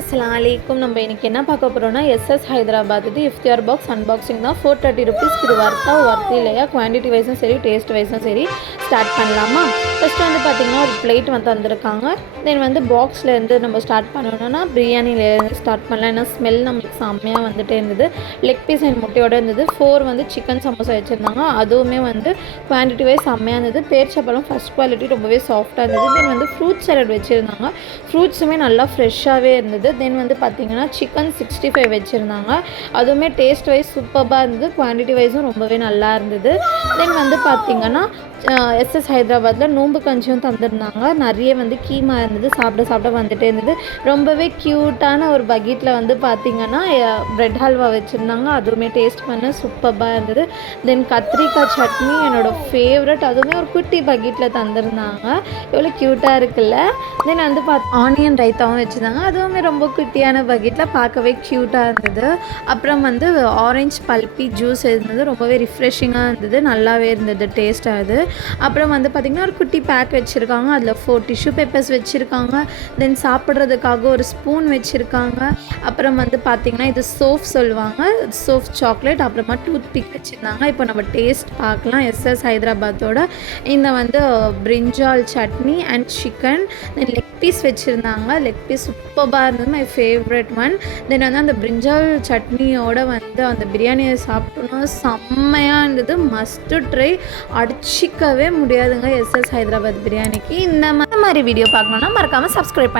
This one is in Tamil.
அஸ்ஸலாமு அலைக்கும். நம்ம இன்றைக்கி என்ன பார்க்க போகிறோம்னா எஸ்எஸ் ஹைதராபாத் இது இஃப்தியார் பாக்ஸ் அன்பாக்சிங் தான். 430 ருபீஸ்க்கு இது ஒர்த்து இல்லையா, குவான்டிட்டி வைஸும் சரி டேஸ்ட் வைஸும் சரி. ஸ்டார்ட் பண்ணலாமா? ஃபஸ்ட்டு வந்து பார்த்திங்கன்னா ஒரு பிளேட் வந்து வந்திருக்காங்க. தென் வந்து பாக்ஸ்லேருந்து நம்ம ஸ்டார்ட் பண்ணணும்னா பிரியாணிலேருந்து ஸ்டார்ட் பண்ணலாம். ஏன்னா ஸ்மெல் நம்மளுக்கு செம்மையாக வந்துட்டே இருந்தது. லெக் பீஸ் அண்ட் முட்டையோடு இருந்தது. 4 வந்து சிக்கன் சமோசா வச்சுருந்தாங்க. அதுவுமே வந்து குவான்டிட்டி வைஸ் செம்மையாக இருந்தது. பேரிச்சப்பழம் ஃபஸ்ட் குவாலிட்டி ரொம்பவே சாஃப்டாக இருந்தது. தென் வந்து ஃப்ரூட் சலாட் வச்சுருந்தாங்க. ஃப்ரூட்ஸுமே நல்லா ஃப்ரெஷ்ஷாகவே இருந்தது. தென் வந்து பார்த்திங்கன்னா சிக்கன் 65 வச்சுருந்தாங்க. அதுவுமே டேஸ்ட் வைஸ் சூப்பராக இருந்தது. குவான்டிட்டி வைஸும் ரொம்பவே நல்லா இருந்தது. தென் வந்து பார்த்திங்கன்னா எஸ்எஸ் ஹைதராபாத்தில் நோம்பு கஞ்சியும் தந்துருந்தாங்க. நிறைய வந்து கீமா இருந்தது. சாப்பிட வந்துட்டே இருந்தது. ரொம்பவே க்யூட்டான ஒரு பக்கெட்டில் வந்து பார்த்திங்கன்னா ப்ரெட் ஹல்வா வச்சுருந்தாங்க. அதுவுமே டேஸ்ட் பண்ண சூப்பராக இருந்தது. தென் கத்திரிக்காய் சட்னி என்னோடய ஃபேவரட். அதுவுமே ஒரு குட்டி பக்கெட்டில் தந்துருந்தாங்க. எவ்வளோ க்யூட்டாக இருக்குல்ல. தென் வந்து ஆனியன் ரைத்தாவும் வச்சுருந்தாங்க. அதுவுமே ரொம்ப குட்டியான பக்கெட்டில் பார்க்கவே க்யூட்டாக இருந்தது. அப்புறம் வந்து ஆரஞ்சு பல்பி ஜூஸ் இருந்தது. ரொம்பவே ரிஃப்ரெஷிங்காக இருந்தது. நல்லாவே இருந்தது டேஸ்ட்டாக அது. அப்புறம் வந்து பார்த்திங்கன்னா ஒரு குட்டி பேக் வச்சுருக்காங்க. அதில் 4 டிஷ்யூ பேப்பர்ஸ் வச்சுருக்காங்க. தென் சாப்பிட்றதுக்காக ஒரு ஸ்பூன் வச்சுருக்காங்க. அப்புறம் வந்து பார்த்திங்கன்னா இது சோஃப் சொல்லுவாங்க, சோஃப் சாக்லேட். அப்புறமா டூத் பிக் வச்சுருந்தாங்க. இப்போ நம்ம டேஸ்ட் பார்க்கலாம். எஸ்எஸ் ஹைதராபாத்தோட இந்த வந்து brinjal chutney and chicken. Then leg piece வச்சுருந்தாங்க. லெக் பீஸ் சூப்பராக இருந்தது. My favourite one. தென் வந்து அந்த பிரிஞ்சால் சட்னியோட வந்து அந்த பிரியாணியை சாப்பிட்டோன்னா செம்மையாக இருந்தது. Must try. அடிச்சிக்கவே முடியாதுங்க எஸ்எஸ் ஹைதராபாத் பிரியாணிக்கு. இந்த மாதிரி வீடியோ பார்க்கணுன்னா மறக்காமல் சப்ஸ்கிரைப் பண்ணி